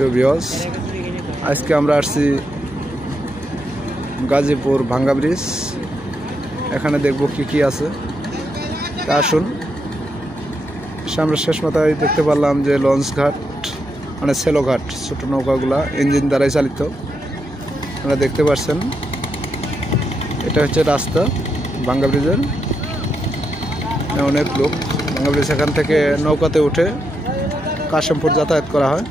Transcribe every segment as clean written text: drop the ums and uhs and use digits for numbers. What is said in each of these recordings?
প্রিয় ভিউয়ার্স, আজকে আমরা আসছি গাজীপুর ভাঙ্গা ব্রিজ। এখানে দেখব কি কি আছে। তা আসুন, আমরা শেষ মাথায় দেখতে পারলাম যে লঞ্চ ঘাট মানে সেলো ঘাট, ছোট নৌকাগুলা ইঞ্জিন দ্বারাই চালিত। আপনারা দেখতে পাচ্ছেন এটা হচ্ছে রাস্তা ভাঙ্গা ব্রিজের। অনেক লোক ভাঙ্গা ব্রিজ এখান থেকে নৌকাতে উঠে কাশিমপুর যাতায়াত করা হয়।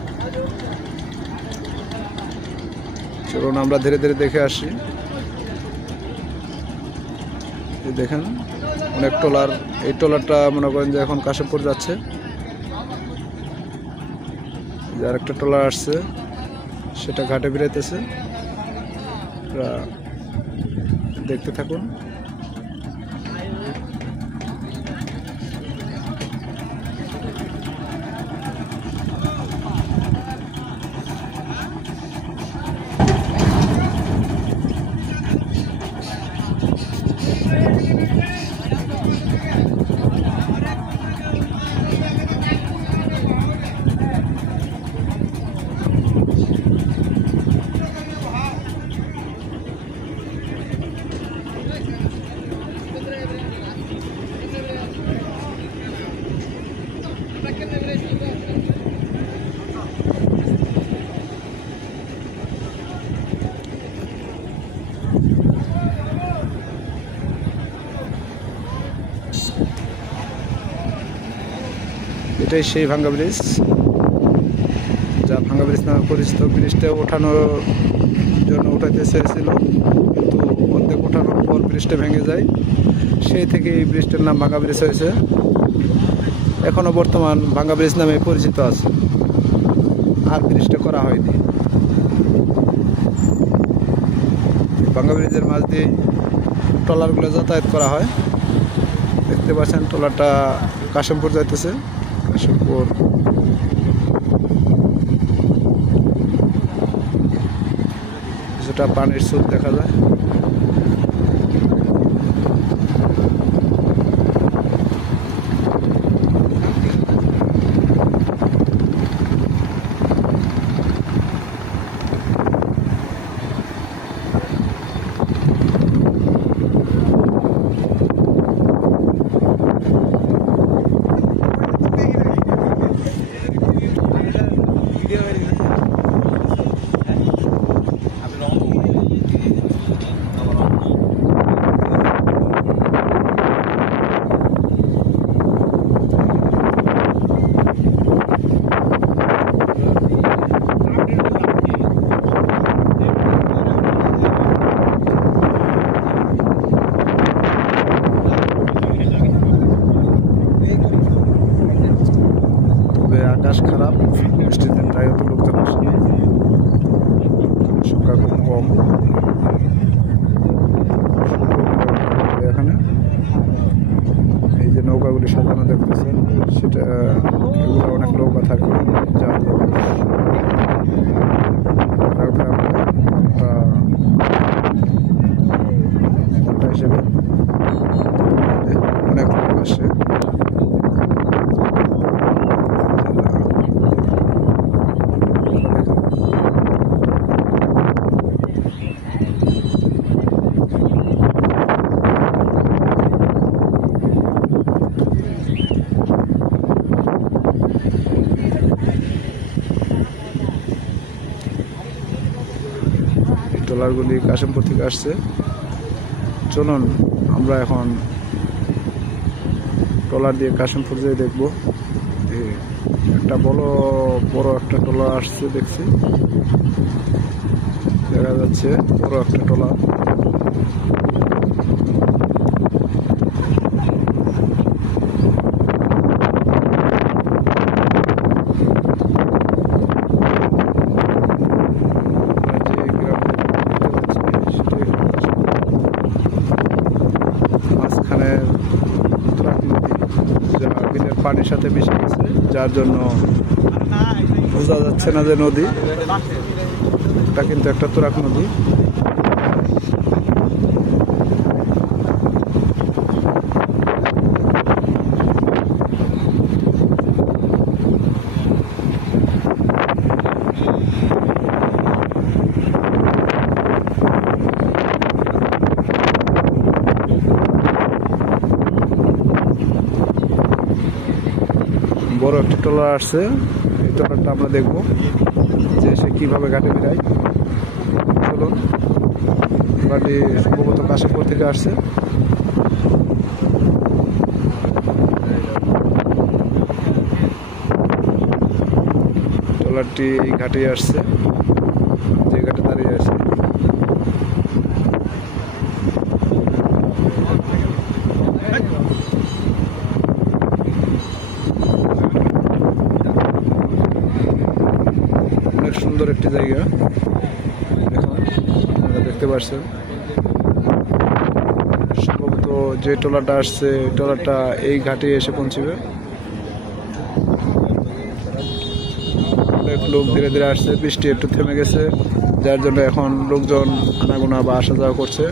চলুন আমরা ধীরে ধীরে দেখে আসি। দেখেন অনেক ট্রলার, এই ট্রলারটা মনে করেন যে এখন কাশিমপুর যাচ্ছে। আর একটা ট্রলার আসছে, সেটা ঘাটে বেরোতেছে। দেখতে থাকুন। এটাই সেই ভাঙ্গা ব্রিজ, যা ভাঙ্গা ব্রিজ নামে পরিচিত। ব্রিজটা ওঠানোর জন্য উঠাইতে চেয়েছিল, কিন্তু অর্ধেক ওঠানোর পর ব্রিজটা ভেঙে যায়। সেই থেকে এই ব্রিজটার নাম ভাঙ্গা ব্রিজ হয়েছে। এখনো বর্তমান ভাঙ্গা ব্রিজ নামে পরিচিত আছে, আর ব্রিজটা করা হয়নি। ভাঙ্গা ব্রিজের মাঝ দিয়ে ট্রলারগুলো যাতায়াত করা হয়। দেখতে পাচ্ছেন ট্রলারটা কাশিমপুর যাইতেছে। কাশিমপুর কিছুটা পানির স্রোত দেখা যায়। আকাশ খারাপ, বৃষ্টির দিন, তাই হয়তো লোকজন আসে না, সংখ্যা খুব কম। এখানে এই যে নৌকাগুলি সাজানো দেখতেছেন, সেটা এগুলো অনেক নৌকা থাকে, যা হিসেবে অনেক লোক আসে। ট্রলারগুলি কাশিমপুর থেকে আসছে। চলুন আমরা এখন ট্রলার দিয়ে কাশিমপুর যেয়ে দেখবো। একটা বড় একটা ট্রলার আসছে, দেখছি দেখা যাচ্ছে বড় একটা ট্রলার। পানির সাথে মিশে গেছে, যার জন্য বোঝা যাচ্ছে না যে নদী। এটা কিন্তু একটা তুরাগ নদী। বড় একটা ট্রলার আসছে। এই ট্রলারটা আমরা দেখব যে সে কীভাবে ঘাটে বেড়ায়। চলুন, ট্রলারটি সম্ভবত কাশীপুর থেকে আসছে। ট্রলারটি এই ঘাটে আসছে, যে ঘাটে দাঁড়িয়ে আছে। অনেক সুন্দর একটি জায়গা আপনারা দেখতে পাচ্ছেন। সম্ভবত যে ট্রলারটা আসছে ট্রলারটা এই ঘাটে এসে পৌঁছবে। অনেক লোক ধীরে ধীরে আসছে, বৃষ্টি একটু থেমে গেছে, যার জন্য এখন লোকজন আনাগোনা বা আসা যাওয়া করছে।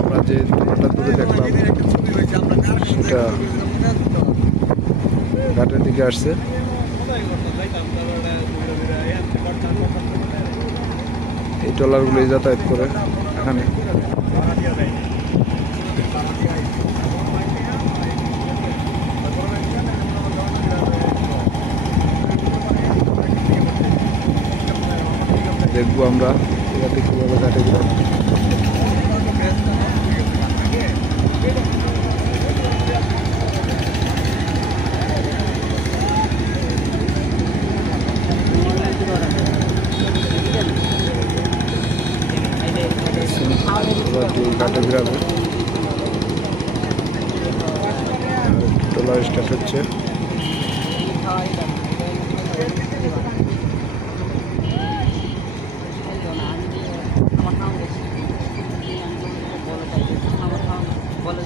আমরা যে ট্রলারটা দূরে দেখলাম সেটা ঘাটের দিকে আসছে। এই ট্রলারগুলি যাতায়াত করে এখানে। দেখবো আমরা এটাতে কিভাবে ঘাটে যায়। ঘাটে গ্রামে ট্রলার স্টার্ট হচ্ছে। বলে